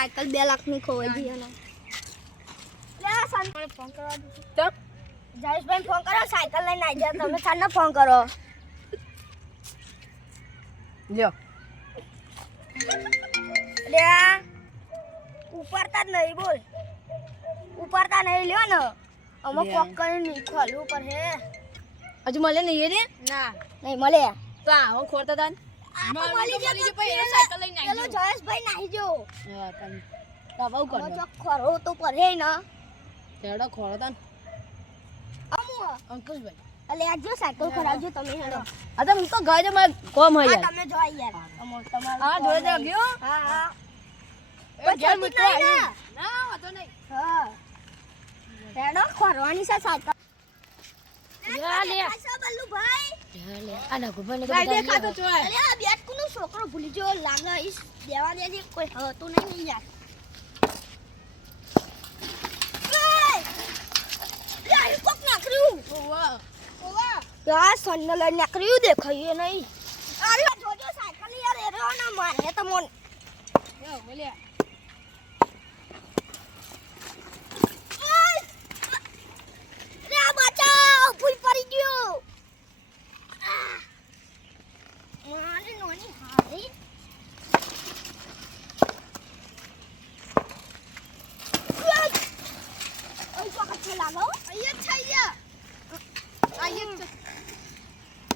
Cycle 2 લાખની ખોવાઈ ગઈ અને લે સંતોને ફોન કરવા દો તો જયેશભાઈ ફોન કરો સાયકલ લઈને આવી જાવ તમે સાને ફોન કરો લ્યો લે ઉપરતા નહીં બોલ ઉપરતા નહીં લ્યો ને અમે કોક કરીને ખોલું પર હે હજુ મળે નહીં રે ના નહીં મળે તો આવો ખોરતા તા આ તો મળી ગયો પછી સાયકલ લઈને આવી ચલો જયેશભાઈ નાહી જો હા તને બાબા કર જો ખરો તો પર હે ને તેડો ખોરતા અમુ અંકુશભાઈ અલે આજો સાયકલ ખરાવજો તમે હેડો આ તો હું તો ગઈ તો મારે કોમ હે યાર તમે જો યાર અમો તમારું હા જોડે તો ગયો હા હા એ ઘેર મિત્રો ના વાતો નહીં હા હેડો ખરવાની છે સાયકલ યા લે આશા બલ્લુ ભાઈ યા લે આના ગુબને ભાઈ દેખાતો છો અરે આ બેટ કુનો છોકરો ભૂલી જો લાગે ઈસ દેવા દેજે કોઈ હતું નહીં યાર યાર કોક નાખ્યું ઓવા યાર સન્ન લઈ નાખ્યું દેખાય નહીં અરે જોજો સાયકલ યાર એરો ના મારે તમોન યો બોલ્યા રે બચાવ ભૂલ પડી ગયો મારે નોની હારી ઓય પકડ છે લાગો અહીંયા છે અહીંયા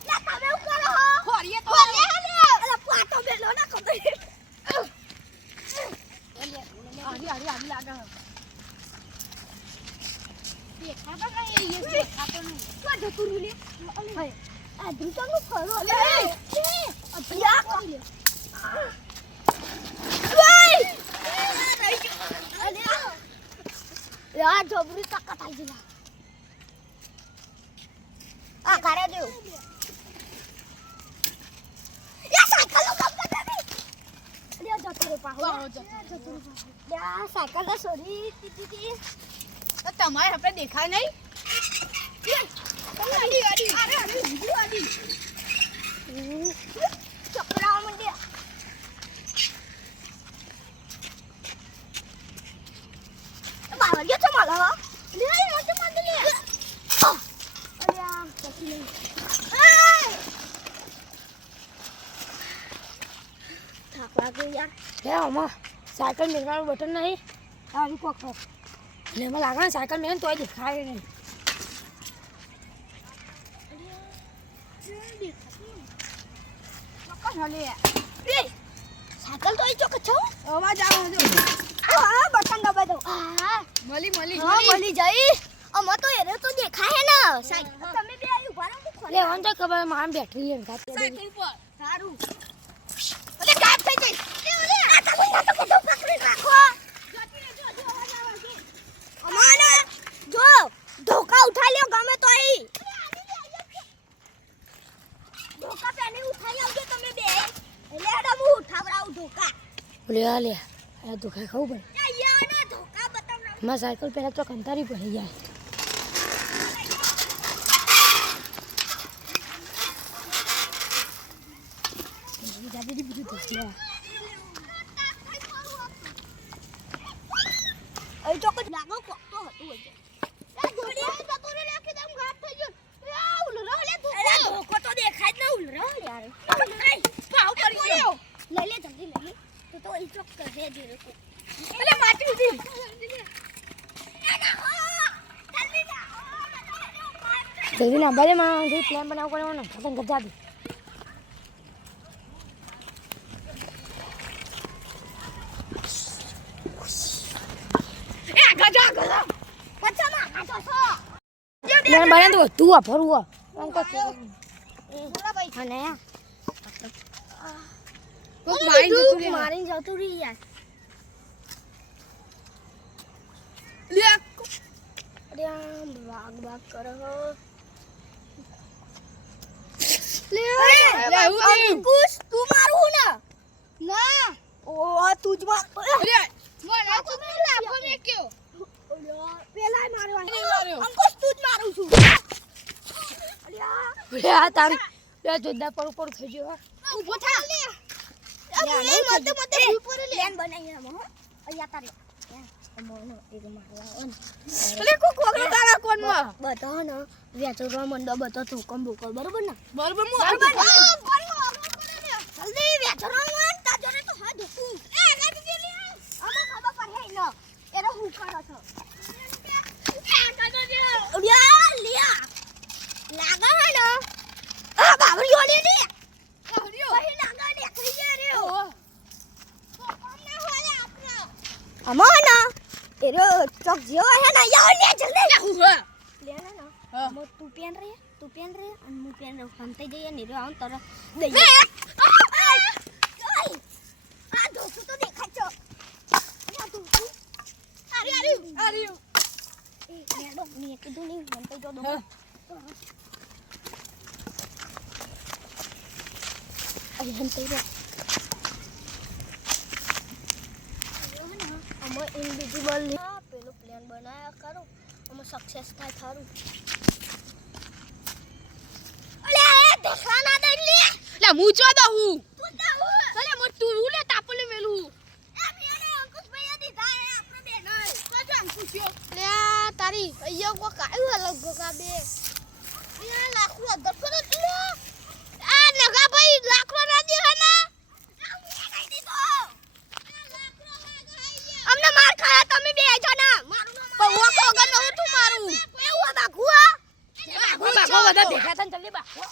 લા તમે ઉ કરો ખોરીએ તો અલા પાટો બેલો ના ખબર આડી લાગા દેખાતો નહીં એ દેખાતો નહીં શું જતું રૂલે અલે આ ધૂતાનું ખરો અલે અભિયા કરી લે અલે આ જબરી તાકાત આવી ગઈ આ કરે દેવ યા સાયકલ નો કામ કરે લે જતો રે પાહો જતો લે આ સાયકલ ના સોરી ટીટી તો તમારે આપણે દેખાય નહીં આડી ચપડા મંડ્યા બાવર ગયો ચમાલ હો લે મોટો મંડ લે અલ્યા પછી લે થાક લાગ્યો યાર હે અમા સાયકલ મેળવાનું બટન નહીં આરી કોક એટલે એમાં લાગે ને સાયકલ મેળવે તોય દેખાય નહીં સાયકલ તો ઈ ચોક છો અવાજ આવે આ બટન દબાઈ દો આ મળી હા મળી જઈ અમાર તો એરે તો દેખાય ને સાયકલ તમે બે આયુ ભરો તો ખોલે લે વન તો ખબર મારા બેટરી લઈને કાતે સાયકલ પર સારું અલે ગાયબ થઈ જઈ લે આ તો બધું પકડી રાખો જતી રે જો અવાજ આવે છે અમારે જો ધોકા ઉઠાઈ લ્યો ગમે તો ઈ ધોકા પેને ઉઠાઈ આવજો તમે બે એટલે આડા હું ઉઠાવરાઉ ધોકા લે આ દુખાય ખાવું પડે યા ના ધોકા બતાવરા મારા સાયકલ પહેલા તો કંટારી પડી જાય દાદી બધું ધોકલા અહીં ચોક જ લાગો કોક તો હતું હજે એ ગોડી તો રે રાખી દમ ઘાટ થઈ ગયો એ ઉલરો લે તું અરે ધોકો તો દેખાય જ ન ઉલરો યાર પાવ પડી ગયો લઈ લે જલ્દી લઈ લે તો ઈ ચોક કહે દે રે અલે માટી ઉધી જલ્દી ના બાજે માં જે પ્લાન બનાવ કરવાનો પતંગ ગજા દે પ્લાન બના દો તું આ ફરવા અંકો બોલા ભાઈ અને કોક મારીને જતું રહી યાર લે અરે ભાગ કરો લે અંકુશ તું મારું ને ના ઓ તું જ માર મારા તો લાફો મે કયો પેલા મારવા માર્યો. અંકુશ તું જ મારું છું અલ્યા તારી લે જોદા પર ઉપર થઈ ગયો ઊભો થા લે મતે ઉપર પ્લાન બનાવી આમ હો અહીંયા તારે મોનો એક મારવા એટલે કોકરો તારા કોનમાં બધા ને વેચવા મંડો બધા ધોકમ બોકલ બરોબર ને બરોબર હું જલ્દી વેચવા મંડ તા જોડે તો હા ધોકું એ ગાડી દે લે આમાં ખબર પડે ન એરો હું કરો છો ઓડિયા લિયા લાગા હે ને આ બાવરી ઓડી લે ઓડિયો ભાઈ લાગા લે કરી ગયા રે ઓ કોમને હોલે આપનો અમાના એરો ચોક જેવો હે ને યાર લે જલ્દી હું હે લે ના હા. મો તું પેન રે અને હું પેન રે ફમતે જઈએ ને રે આવ તર દઈએ આ ધોકું તો દેખાય છો આ ધોકું આર્યું એ મેડો ની કીધું નહીં ફમતે જો દો હા. અરે ફમતે રે અમે ઇનવિઝિબલ પેલો પ્લાન બનાયા કરો અમે સક્સેસ થાય થારું અલે એ દેખલા ના દે લે એટલે હું ચો દઉં તું જાવ અલે મો તું લે તાપલે મેલું એ મેને અંકુશ ભૈયા દીધા હે આપણે બે નહીં કોજો અંકુશ્યો લે તારી અહીંયા કો કાયું અલગ ગોગા બે અહીંયા લાખો અધર કરે તું આ નગા ભાઈ લાખો ના દે હે ના અમને માર ખાયા તમે બે જણા મારું નામ પૌવા કોગન નો તું મારું એવું બાકુઆ બાગો બધા ભેગા થઈને જલ્દી બાગો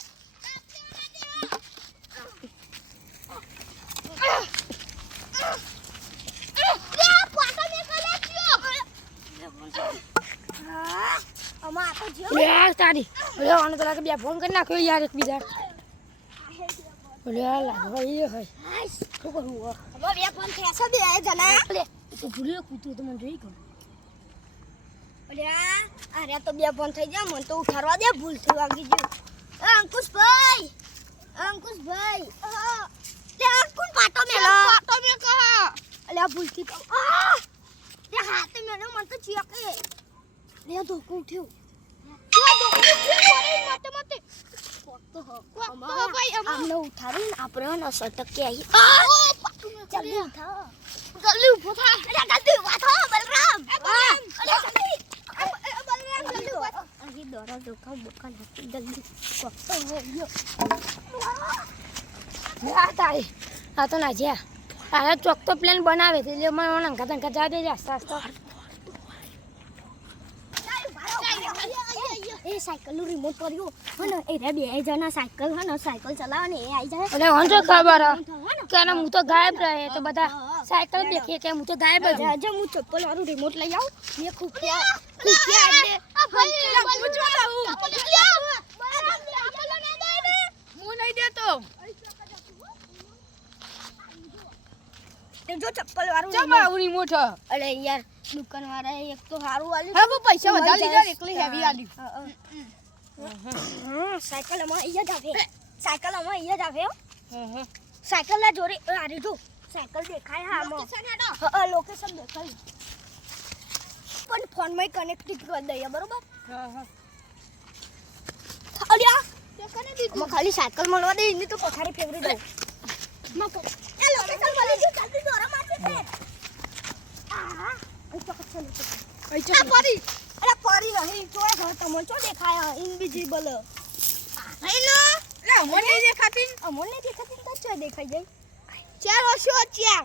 લે તારી લે આને તો લાગે બે ફોન કરી નાખ્યો યાર એકબીજા લે લાગવા એ હોય શું કરું લે તો ભૂલ્યો કૂતું તો મને જોઈ ગયો અરે તો બે ફોન થઈ ગયા મને તો ઉઠાડવા દે ભૂલ થી વાગી ગયું અંકુશભાઈ લે અંકુશ પાટો મેલો તમે કહા અલે આ ભૂલ થી લે હાથે મેલો મને તો ચીકે લે ધોકું ઉઠ્યું અમને ઉઠાડીને આપણે ન સટકે આવી જલ્દી ઉઠાવો જલ્દી ઉભો થા અરે જલ્દી ઉભા થાઓ બલરામ અરે જલ્દી બલરામ જલ્દી ઉભા થાઓ અહીં દોરા દુકાન હતી જલ્દી કોતો હો ગયો આ તારી આ તો ના જ્યા આ ચોક તો પ્લાન બનાવે છે એટલે મને અંકા જા દે આસ્તા આસ્તા એ સાયકલ નું રિમોટ કર્યો હને એ રે બે જણા સાયકલ હને સાયકલ ચલાવે ને એ આવી જાય એટલે મને તો ખબર કે એને હું તો ગાયબ રહે તો બધા સાયકલ દેખીએ કે હું તો ગાયબ જ આજે હું ચપ્પલ વાળું રિમોટ લઈ આવું ને ખુફિયા એટલે હું નહીં દેતો જો ચપ્પલ વાળું ચમા ઉરી મોટો અરે યાર દુકાન વાળા એક તો સારું આલ્યું હવે પૈસા વધારે લીધા એકલી હેવી આલી સાયકલ અમાર અહીંયા જ આવે સાયકલ ના જોડે આરી જો સાયકલ દેખાય હા આમાં લોકેશન દેખાય પણ ફોન માં કનેક્ટેડ કરી દઈએ બરોબર અલ્યા અમે ખાલી સાયકલ મળવા દે એની તો પથારી ફેવરી દઉં એ લોકેશન મળી ગયું જલ્દી દોરા મારજે છે આ તો કચ્છ પૈસા પડી અરે પરી નહીં ચોય ઘર તમને ચો દેખાય ઇનવિઝિબલ હેલો લે મને દેખાતી અમોને દેખાતી તો ચો દેખાઈ જાય ચાર વર્ષો ચાર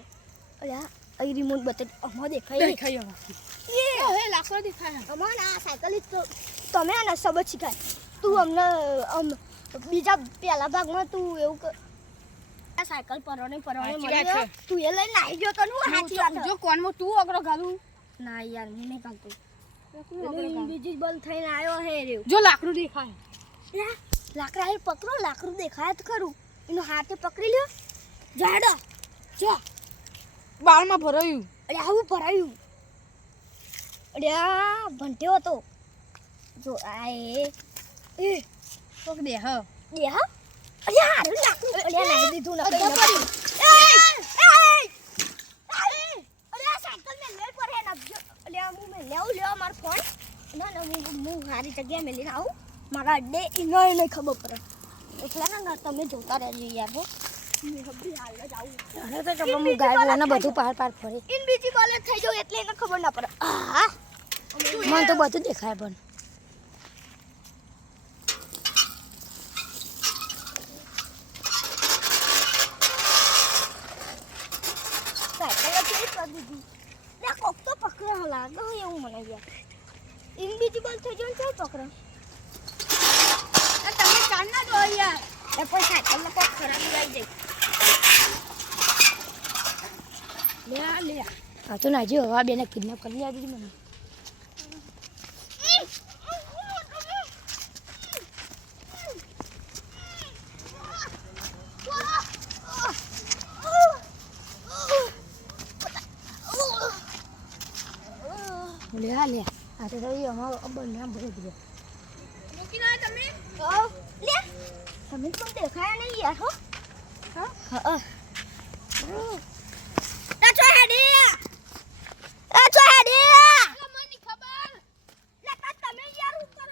અલ્યા આ રિમોટ બતાડ અમો દેખાય દેખાયો એ હે લાકડો દેખાય અમોને આ સાયકલ તો તમે આને સબક શીખાય તું અમને બીજા પહેલા ભાગમાં તું એવું કર આ સાયકલ પરવાને સાચી મળી વાત છે. તું એ લઈને આવી ગયો તો નું સાચી વાત જો કોનમાં તું અગરો ગાલું ના યાર મને નહીં કાલતું ઇનવિઝિબલ થઈને આવ્યો હે રે જો લાકડું દેખાય લાકડા એ પકડો લાકડું દેખાય તો ખરું એનો હાથે પકડી લ્યો જાડો જો બાળમાં ભરાયું અરે આવું ભરાયું અરે આ ભંટ્યો હતો જો આ એ કોક દે હ હા અરે હારું લાકડું અરે નાઈ દીધું ન અરે કઈ પડી. અરે આ સાયકલ મે લે પર હે નબજો અરે હું મે લેવ માર ફોન ના હું હારી જગ્યાએ મેલીને આવું મારા અડ્ડે ઇનો નહીં ખબર પડે એટલે ના તમે જોતા રહેજો યાર હો અરે તો કે હું ગાય બોને બધું પાર ફરે ઇન બીજી કોલેજ થઈ જાવ એટલે એને ખબર ના પડે હા મને તો બધું દેખાય પણ સાયકલ કેવી કરી દીધી લે કોક તો પકડા લાગે એવું મને યાર ઇનવિઝિબલ થઈ જાય તો પકડો તમે ચાલ ના જો યાર એ પણ સાયકલ ને કોક ખરાબ થઈ જાય લે આ તો નાજી હવા બેને કિડનેપ કરી લીધી હતી મને લે આ તો અમારો અબ્બલ નામ ભરી દીધો મૂકી ના તમે લે તમે તો દેખાયા નહીં યાર હો હા રાચો હેડી મને ખબર લે તમે યાર ઉપર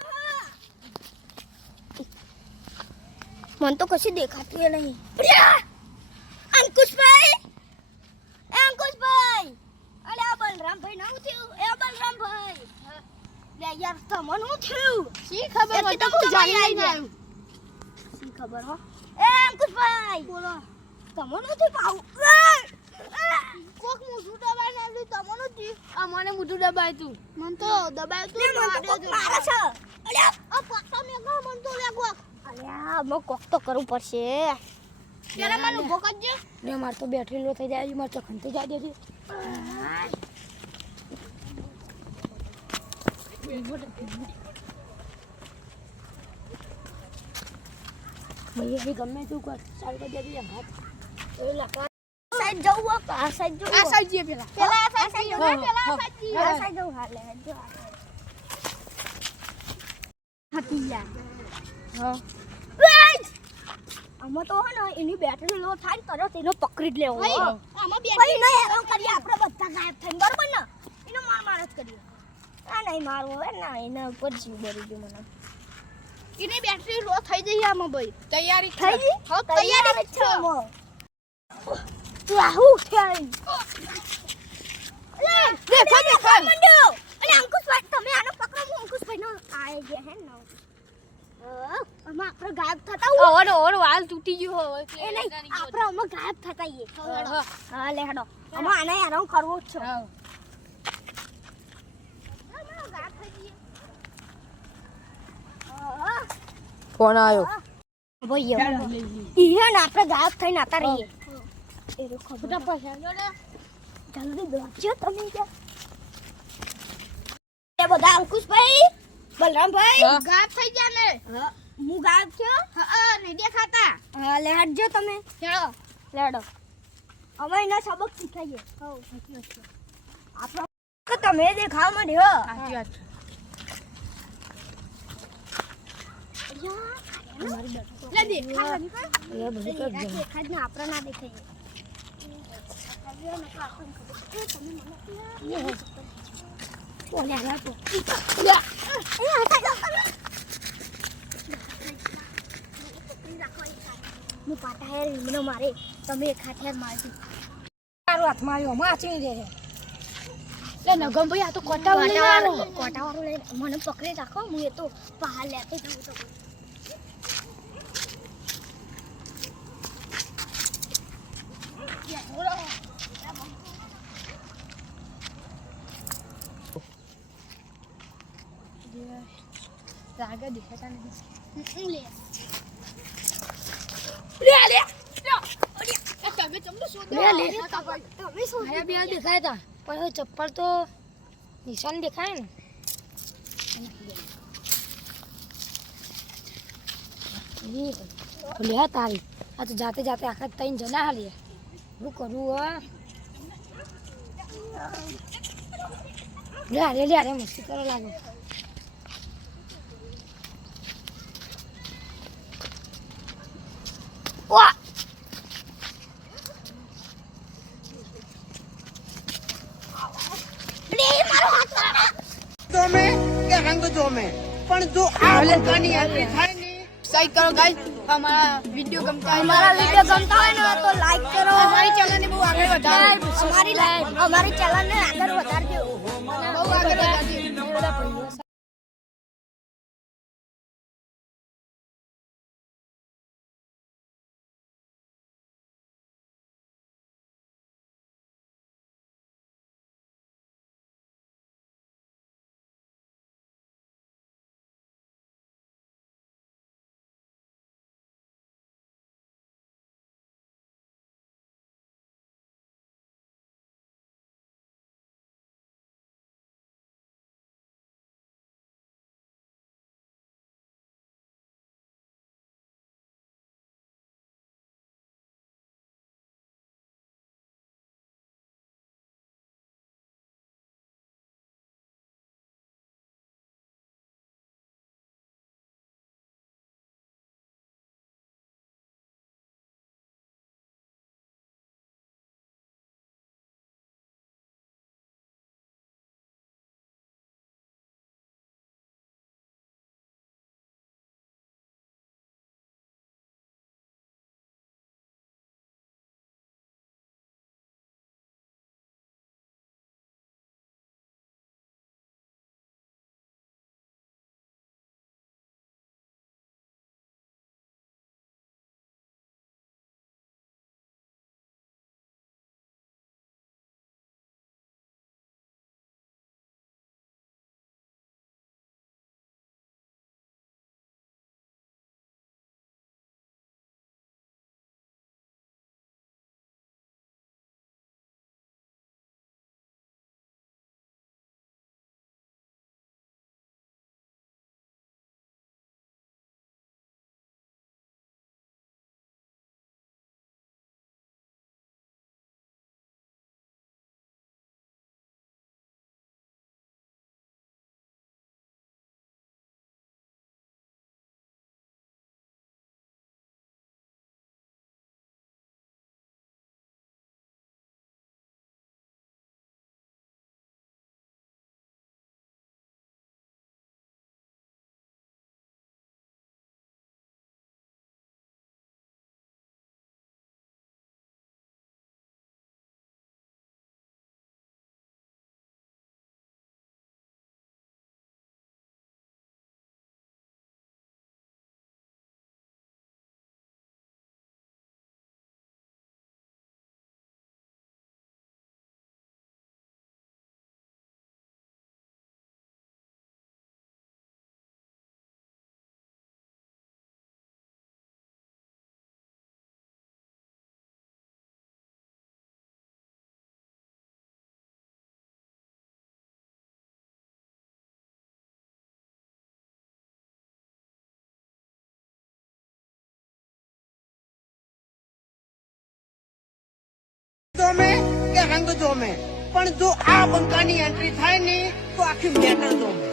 મન તો કશું દેખાતું એ નહીં અંકુશભાઈ અરે આ બલરામભાઈ ના થયું એ બલરામભાઈ લે યાર તમને શું થયું શી ખબર મને તો એટલી જાણી આવી નહીં આવ્યું શી ખબર હો એ અંકુશભાઈ બોલો તમને નથી પાઉ કોક મુઠું દબાઈ નાખ્યું તમને નથી આ મને મોઢું દબાય તું મન તો દબાય તું મારે છે અરે આ પક્કા મે ગો મન તો લે કોક અલ્યા મો કોક તો કરવું પડશે પેલા મને ઉભો કરજે લે માર તો બેટરી લો થઈ જાય માર તો ખંતી જાય દેતી ભાઈ ગમે તું કર ચાલ કરી દેતી હાથ એ લકા સાઈડ જવું આ સાઈડ જવું આ સાઈડ જઈએ પેલા પેલા આ સાઈડ જવું હા, પેલા હા, આ સાઈડ હા. આ સાઈડ જવું હા લે જો હતીલા હા આમાં તો હે ને એની બેટરી લો થાય ને તરત એનો પકડી જ લેવો ભાઈ, આમાં બેટરી નહીં હેરાન કરીએ આપણે બધા ગાયબ થઈને બરોબર ને એનો માર જ કરીએ આ નહીં મારવો હે ના એના ઉપર જીવ બરી ગયો મને એની બેટરી લો થઈ જઈ આમાં ભાઈ તૈયારી થઈ ગઈ હા તૈયાર જ છે આમાં તું આવું થઈ દેખો મંડ્યો અરે અંકુશભાઈ તમે આનો પકડો હું અંકુશભાઈ નો આય ગયા હે ને આમાં આપણે ગાયબ થતા હું ઓરો વાલ તૂટી ગયો હવે એ નહીં આપણે આમાં ગાયબ થતા ઈએ હા. હા લે હેડો આમાં આને હેરાન કરવો જ છે હા ફોન આવ્યો ભાઈ ઈએ ને આપણે ગાયબ થઈને આતા રહીએ એ તો ખબર જલ્દી દોડજો તમે એ બધા અંકુશભાઈ બલરામભાઈ હા. ગાયબ થઈ ગયા ને હું ગાયબ થયો હા નહીં દેખાતા હા લે હટજો તમે ચલો લેડો અમે એના સબક શીખાઈએ આપણે તમે દેખાવ માંડ્યો સાચી વાત લે દેખા એ બધું કર દે દેખાય ને આપણે ના દેખાઈએ ઓલે આ તો હું પાટા હેર મને મારે તમે એક હાથ હેર મારજો તારો હાથમાં આવ્યો માચી દે લે નગમ ભાઈ આ તો કોટા કોટાવાળું લઈને મને પકડી રાખો હું એ તો પહાડ લેતી જઉં તો રાગા દેખાતા નથી લે તમે ચમડું શોધો લે લે તમે શું મારા બે દેખાય તા પણ હવે ચપ્પલ તો નિશાન દેખાય ને લે તારી આ તો જાતે જાતે આખા ત્રણ જણા હાલી હું કરું લે મસ્તી કરો લાગો વાહ લે મારો હાથ જોમે કે રંગ જોમે પણ જો આ લોકોની એન્ટ્રી થાય ને સાઈડ કરો ગાઈસ અમારા વિડીયો ગમતા હોય અમારા વિડીયો ગમતા હોય ને તો લાઈક કરો. અમારી ચેનલને બહુ આગળ વધારો. અમારી ચેનલને આગળ વધારજો. બહુ આગળ વધારજો. જોમે કે રંગ જોમે પણ જો આ બંકાની એન્ટ્રી થાય ને તો આખી મેટર જોમે.